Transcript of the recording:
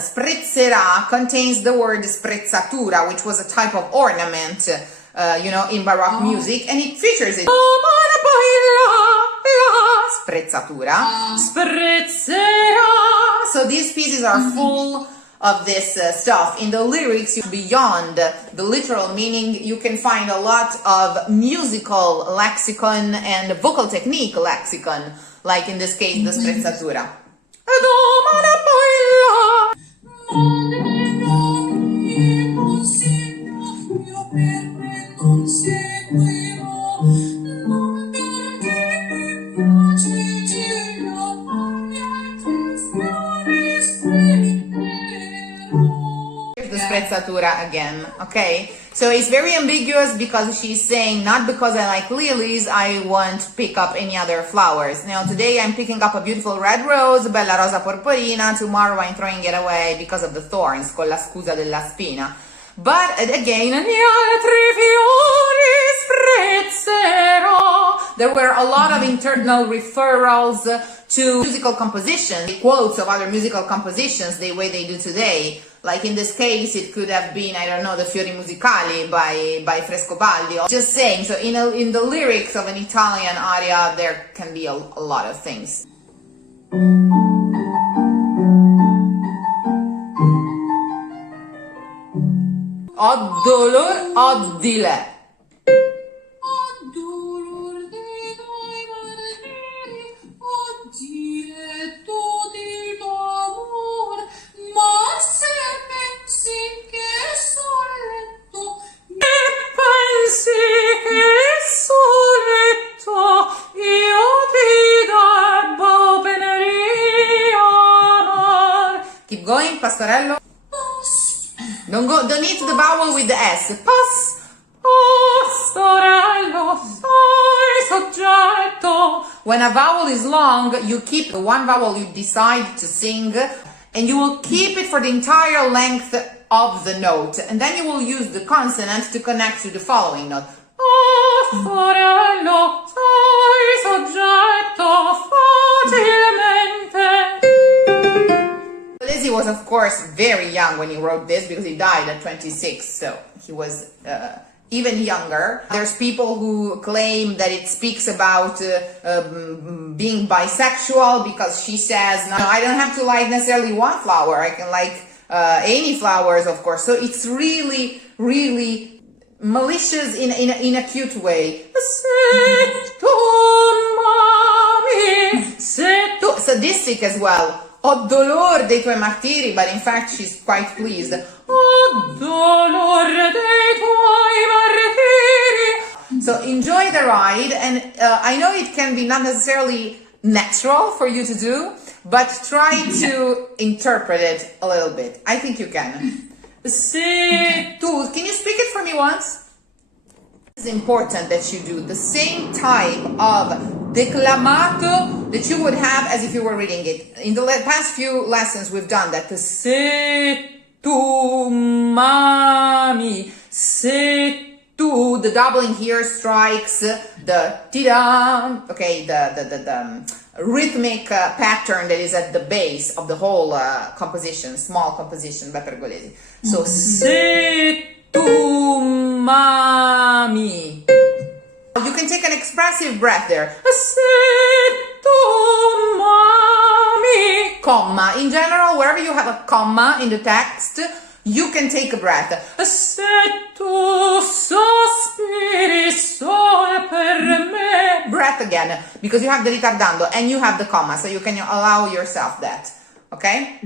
Sprezzerà contains the word sprezzatura, which was a type of ornament, in Baroque music, and it features it. Sprezzatura. Sprezzerà. So these pieces are full of this stuff. In the lyrics, beyond the literal meaning, you can find a lot of musical lexicon and vocal technique lexicon, like in this case, the sprezzatura. Sprezzatura again, okay? So it's very ambiguous because she's saying, not because I like lilies, I won't pick up any other flowers. Now, today I'm picking up a beautiful red rose, bella rosa porporina, tomorrow I'm throwing it away because of the thorns, con la scusa della spina. But again, there were a lot of internal referrals to musical compositions, quotes of other musical compositions, the way they do today. Like in this case, it could have been, I don't know, the Fiori Musicali by Frescobaldi. Just saying, so in the lyrics of an Italian aria, there can be a lot of things. Ho dolor, ho di le. Keep going, pastorello. Don't hit the vowel with the S. Pastorello, sei soggetto. When a vowel is long, you keep the one vowel you decide to sing, and you will keep it for the entire length of the note, and then you will use the consonant to connect to the following note. Pastorello, sei soggetto facilmente. He was, of course, very young when he wrote this because he died at 26, so he was even younger. There's people who claim that it speaks about being bisexual because she says, no, I don't have to like necessarily one flower, I can like any flowers, of course. So it's really, really malicious in a cute way. Sadistic as well. Ho dolor dei tuoi martiri, but in fact she's quite pleased. Ho dolor dei tuoi martiri. So enjoy the ride, and I know it can be not necessarily natural for you to do, but try to interpret it a little bit. I think you can. Se tu, can you speak it for me once? It's important that you do the same type of declamato that you would have as if you were reading it. In the past few lessons we've done that. Se tu mami, se tu, the doubling here strikes the tida, okay, the rhythmic pattern that is at the base of the whole composition, small composition, Pergolesi. So se tu mami. You can take an expressive breath there. Se tu mami. Comma. In general, wherever you have a comma in the text, you can take a breath. Se tu sospiri solo per me. Breath again, because you have the ritardando and you have the comma, so you can allow yourself that. Okay?